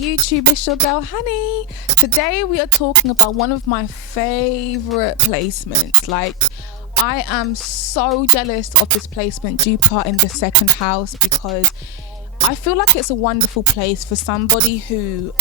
YouTube? It's your girl Honey. Today we are talking about one of my favorite placements. Like, I am so jealous of this placement, Jupiter in the second house, because I feel like it's a wonderful place for somebody who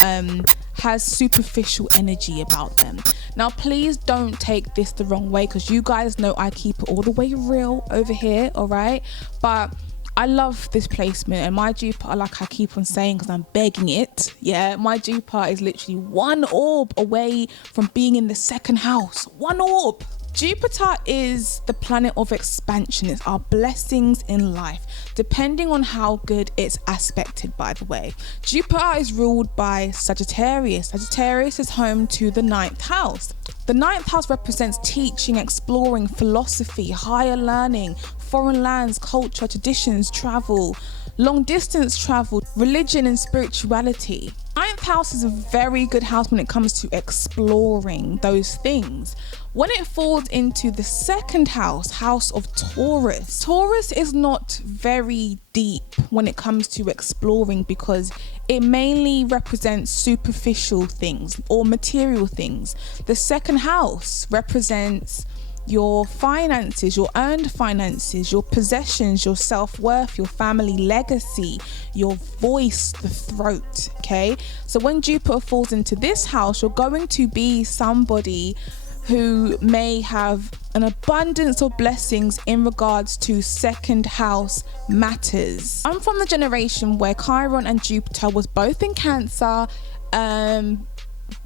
has superficial energy about them. Now, please don't take this the wrong way, because you guys know I keep it all the way real over here, all right? But I love this placement, and my Jupiter, like I keep on saying because I'm begging it, yeah, my Jupiter is literally one orb away from being in the second house. One orb. Jupiter is the planet of expansion. It's our blessings in life, depending on how good it's aspected, by the way. Jupiter is ruled by Sagittarius. Sagittarius is home to the 9th house. The 9th house represents teaching, exploring, philosophy, higher learning, foreign lands, culture, traditions, travel, long distance travel, religion and spirituality. 9th house is a very good house when it comes to exploring those things. When it falls into the second house, house of Taurus, Taurus is not very deep when it comes to exploring, because it mainly represents superficial things or material things. The second house represents your finances, your earned finances, your possessions, your self-worth, your family legacy, your voice, the throat, okay? So when Jupiter falls into this house, you're going to be somebody who may have an abundance of blessings in regards to second house matters. I'm from the generation where Chiron and Jupiter was both in Cancer.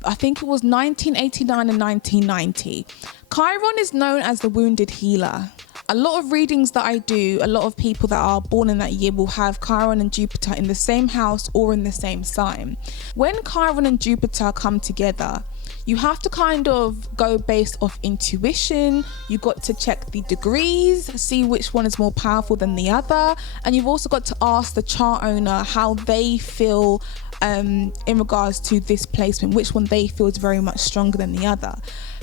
I think it was 1989 and 1990. Chiron is known as the wounded healer. A lot of readings that I do, a lot of people that are born in that year will have Chiron and Jupiter in the same house or in the same sign. When Chiron and Jupiter come together, you have to kind of go based off intuition. You got to check the degrees, see which one is more powerful than the other. And you've also got to ask the chart owner how they feel in regards to this placement, which one they feel is very much stronger than the other.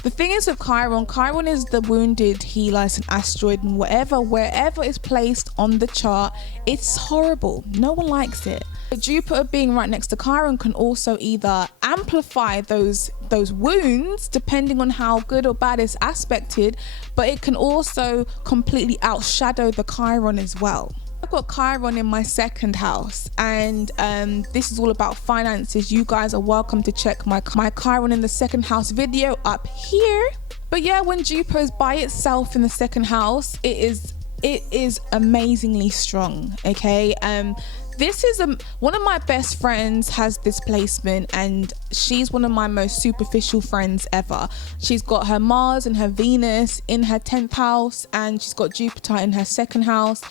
The thing is with Chiron is the wounded healer. It's an asteroid, and wherever it's placed on the chart, it's horrible. No one likes it. Jupiter being right next to Chiron can also either amplify those wounds, depending on how good or bad it's aspected, but it can also completely outshadow the Chiron as well. I've got Chiron in my second house, and this is all about finances. You guys are welcome to check my Chiron in the second house video up here. But yeah, when Jupiter is by itself in the second house, it is amazingly strong, okay? This is one of my best friends has this placement, and she's one of my most superficial friends ever. She's got her Mars and her Venus in her 10th house, and she's got Jupiter in her second house.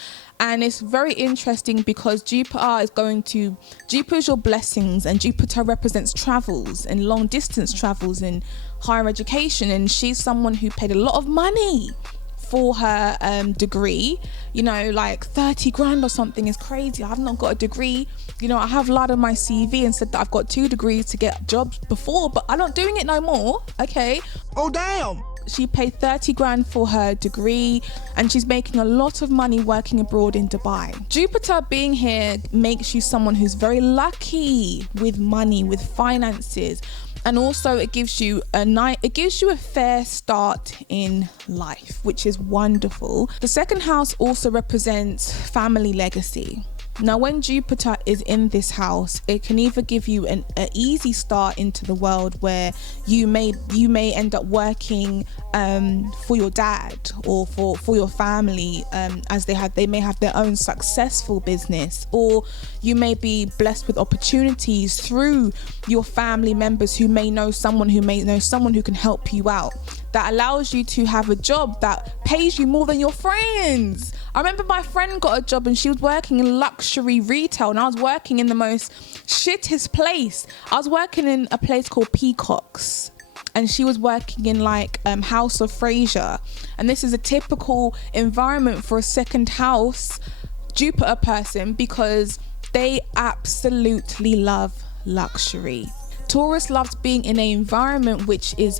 And it's very interesting because Jupiter is your blessings, and Jupiter represents travels and long distance travels and higher education. And she's someone who paid a lot of money for her degree, you know, like 30 grand or something is crazy. I've not got a degree. You know, I have lied on my CV and said that I've got 2 degrees to get jobs before, but I'm not doing it no more, okay? Oh, damn. She paid 30 grand for her degree, and she's making a lot of money working abroad in Dubai. Jupiter being here makes you someone who's very lucky with money, with finances, and also it gives you a fair start in life, which is wonderful. The second house also represents family legacy. Now, when Jupiter is in this house, it can either give you an easy start into the world where you may end up working for your dad or for your family, as they may have their own successful business, or you may be blessed with opportunities through your family members who may know someone who can help you out, that allows you to have a job that pays you more than your friends. I remember my friend got a job and she was working in luxury retail, and I was working in the most shittest place. I was working in a place called Peacocks, and she was working in like House of Fraser, and this is a typical environment for a second house Jupiter person because they absolutely love luxury. Taurus loves being in an environment which is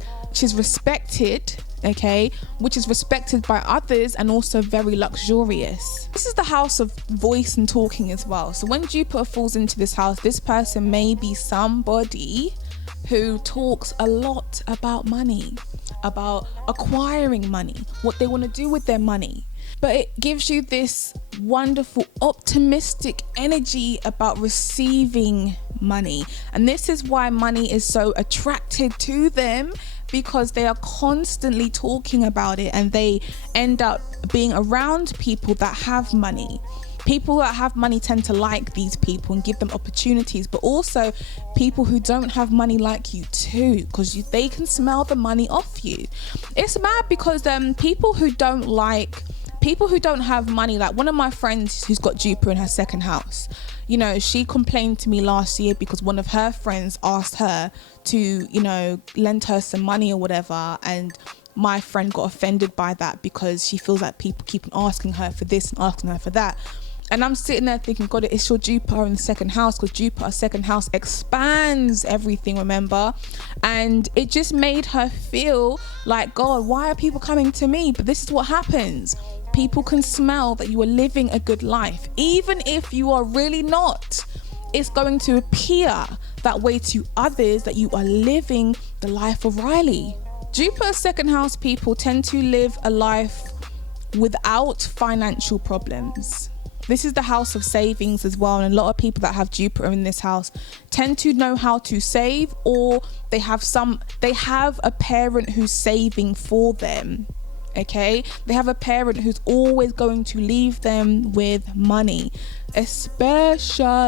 respected okay, which is respected by others and also very luxurious. This is the house of voice and talking as well. So when Jupiter falls into this house, this person may be somebody who talks a lot about money, about acquiring money, what they want to do with their money. But it gives you this wonderful optimistic energy about receiving money. And this is why money is so attracted to them, because they are constantly talking about it and they end up being around people that have money. People that have money tend to like these people and give them opportunities, but also people who don't have money like you too, because they can smell the money off you. It's mad because people who don't have money, like one of my friends who's got Jupiter in her second house, you know, she complained to me last year because one of her friends asked her to, you know, lend her some money or whatever, and my friend got offended by that because she feels like people keep asking her for this and asking her for that. And I'm sitting there thinking, God, it's your Jupiter in the second house, because Jupiter's second house expands everything, remember? And it just made her feel like, God, why are people coming to me? But this is what happens. People can smell that you are living a good life. Even if you are really not, it's going to appear that way to others that you are living the life of Riley. Jupiter's second house people tend to live a life without financial problems. This is the house of savings as well, and a lot of people that have Jupiter in this house tend to know how to save, or they have a parent who's saving for them. Okay, they have a parent who's always going to leave them with money, especially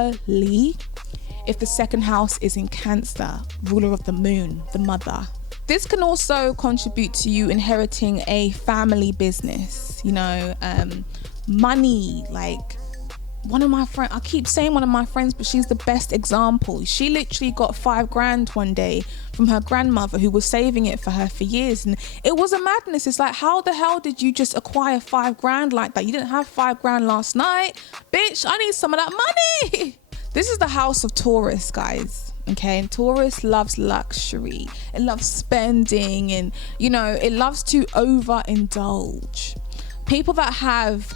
if the second house is in Cancer, ruler of the moon, the mother. This can also contribute to you inheriting a family business, you know, money. Like one of my friends, I keep saying one of my friends, but she's the best example. She literally got $5,000 one day from her grandmother, who was saving it for her for years, and it was a madness. It's like, how the hell did you just acquire $5,000 like that? You didn't have $5,000 last night, bitch. I need some of that money. This is the house of Taurus, guys. Okay, and Taurus loves luxury. It loves spending, and you know, it loves to overindulge. People that have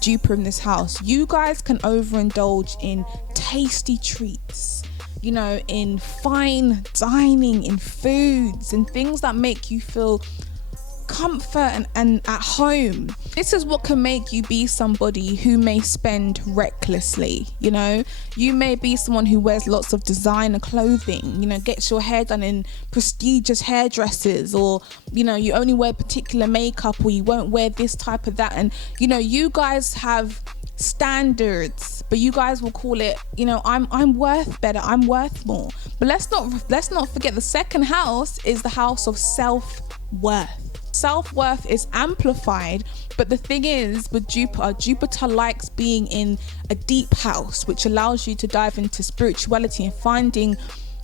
Jupiter in this house, you guys can overindulge in tasty treats, you know, in fine dining, in foods and things that make you feel comfort and at home. This is what can make you be somebody who may spend recklessly. You know, you may be someone who wears lots of designer clothing, you know, gets your hair done in prestigious hairdressers, or you know, you only wear particular makeup, or you won't wear this type of that. And you know, you guys have standards, but you guys will call it, you know, I'm worth better, I'm worth more. But let's not forget, the second house is the house of self-worth. Self-worth is amplified, but the thing is with Jupiter likes being in a deep house, which allows you to dive into spirituality and finding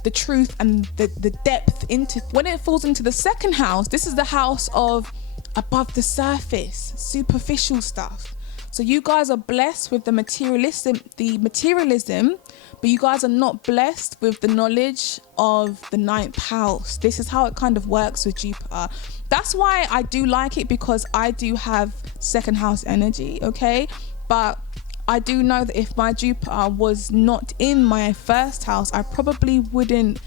the truth and the depth into. When it falls into the second house, this is the house of above the surface, superficial stuff. So you guys are blessed with the materialism, but you guys are not blessed with the knowledge of the 9th house. This is how it kind of works with Jupiter. That's why I do like it, because I do have second house energy, okay? But I do know that if my Jupiter was not in my first house, I probably wouldn't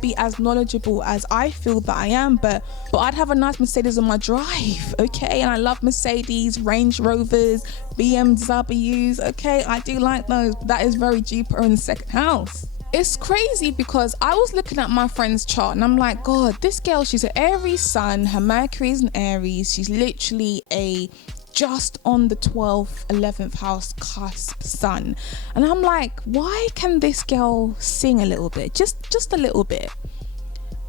be as knowledgeable as I feel that I am, but I'd have a nice Mercedes on my drive, okay? And I love Mercedes, Range Rovers, BMWs, okay? I do like those. That is very Jupiter in the second house. It's crazy because I was looking at my friend's chart and I'm like, God, this girl, she's an Aries sun, her Mercury is an Aries, she's literally a just on the 12th 11th house cusp sun, and I'm like, why can this girl sing a little bit, just a little bit?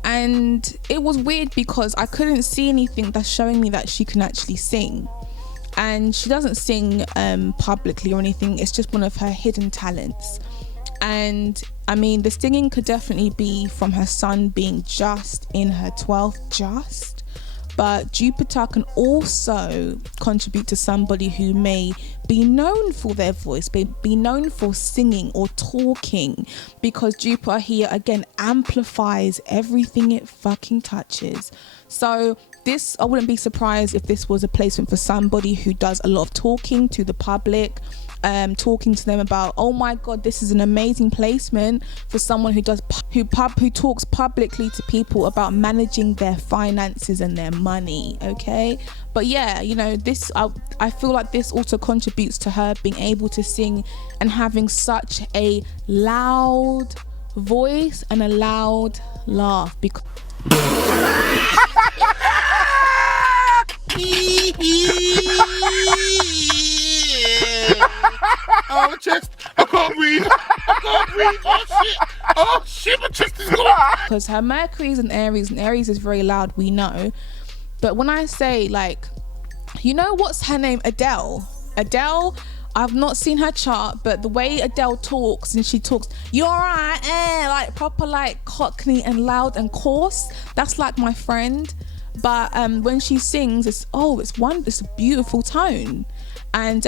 And it was weird because I couldn't see anything that's showing me that she can actually sing, and she doesn't sing publicly or anything. It's just one of her hidden talents. And I mean, the singing could definitely be from her sun being just in her 12th, but Jupiter can also contribute to somebody who may be known for their voice, be known for singing or talking, because Jupiter here again amplifies everything it fucking touches. So this, I wouldn't be surprised if this was a placement for somebody who does a lot of talking to the public, talking to them about, oh my god, this is an amazing placement for someone who talks publicly to people about managing their finances and their money. Okay, but yeah, you know, this I feel like this also contributes to her being able to sing and having such a loud voice and a loud laugh, because oh, my chest. I can't breathe. Oh shit, my chest is going. Because her Mercury is in Aries, and Aries is very loud, we know. But when I say, like, you know, what's her name? Adele, I've not seen her chart, but the way Adele talks, and she talks, you're right, like proper like Cockney and loud and coarse, that's like my friend. But when she sings, it's a beautiful tone. And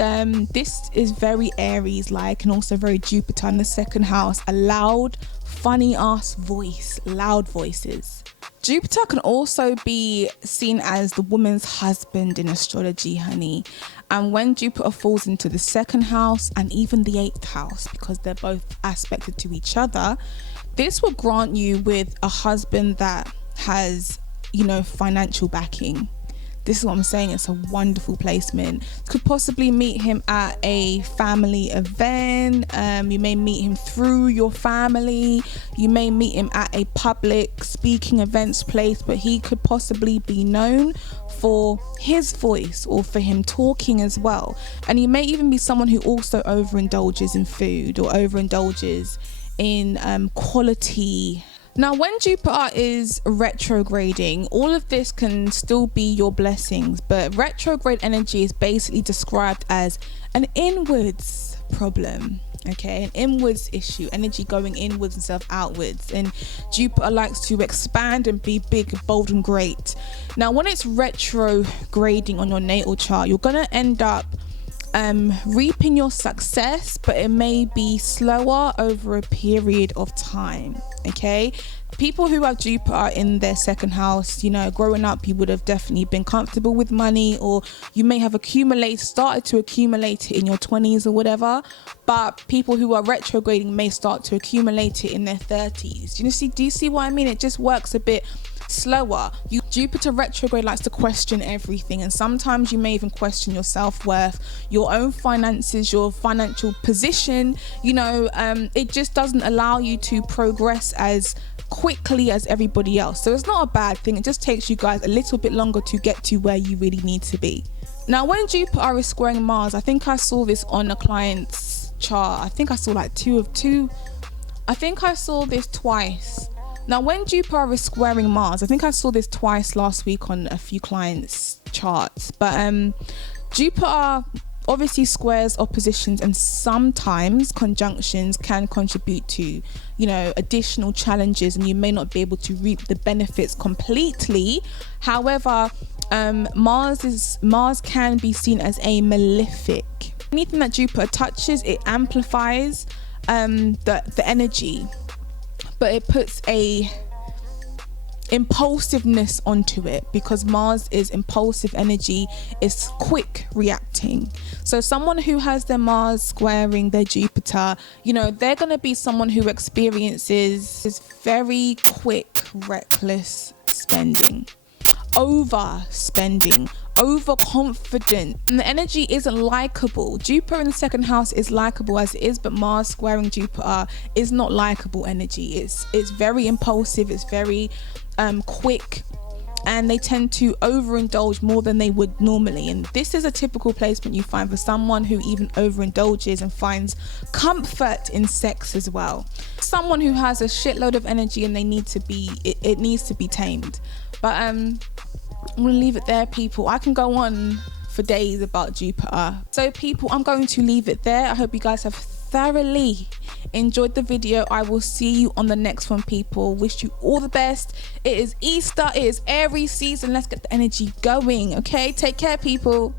this is very Aries like, and also very Jupiter in the second house, a loud, funny ass voice, loud voices. Jupiter can also be seen as the woman's husband in astrology, honey. And when Jupiter falls into the second house and even the 8th house, because they're both aspected to each other, this will grant you with a husband that has, you know, financial backing. This is what I'm saying. It's a wonderful placement. Could possibly meet him at a family event. You may meet him through your family. You may meet him at a public speaking events place, but he could possibly be known for his voice or for him talking as well. And he may even be someone who also overindulges in food or overindulges in quality. Now, when Jupiter is retrograding, all of this can still be your blessings, but retrograde energy is basically described as an inwards problem, okay? An inwards issue, energy going inwards instead of outwards. And Jupiter likes to expand and be big, bold and great. Now, when it's retrograding on your natal chart, you're going to end up reaping your success, but it may be slower over a period of time. Okay, people who have Jupiter in their second house, you know, growing up, you would have definitely been comfortable with money, or you may have started to accumulate it in your 20s or whatever. But people who are retrograding may start to accumulate it in their 30s. Do you see what I mean? It just works a bit slower. Jupiter retrograde likes to question everything, and sometimes you may even question your self-worth, your own finances, your financial position. You know, it just doesn't allow you to progress as quickly as everybody else. So it's not a bad thing. It just takes you guys a little bit longer to get to where you really need to be. Now, when Jupiter is squaring Mars, I think I saw this on a client's chart. I think I saw like two. I think I saw this twice. Now, when Jupiter is squaring Mars, I think I saw this twice last week on a few clients' charts. But Jupiter obviously squares oppositions, and sometimes conjunctions can contribute to, you know, additional challenges, and you may not be able to reap the benefits completely. However, Mars can be seen as a malefic. Anything that Jupiter touches, it amplifies the energy, but it puts a impulsiveness onto it, because Mars is impulsive energy, is quick reacting. So someone who has their Mars squaring their Jupiter, you know, they're going to be someone who experiences very quick, reckless spending, overspending, overconfident, and the energy isn't likable. Jupiter in the second house is likable as it is, but Mars squaring Jupiter is not likable energy. It's very impulsive, it's very quick, and they tend to overindulge more than they would normally. And this is a typical placement you find for someone who even overindulges and finds comfort in sex as well. Someone who has a shitload of energy, and it needs to be tamed. But I'm gonna leave it there, people. I can go on for days about Jupiter. So people, I'm going to leave it there. I hope you guys have thoroughly enjoyed the video. I will see you on the next one, people. Wish you all the best. It is Easter, it is Aries season. Let's get the energy going, okay? Take care, people.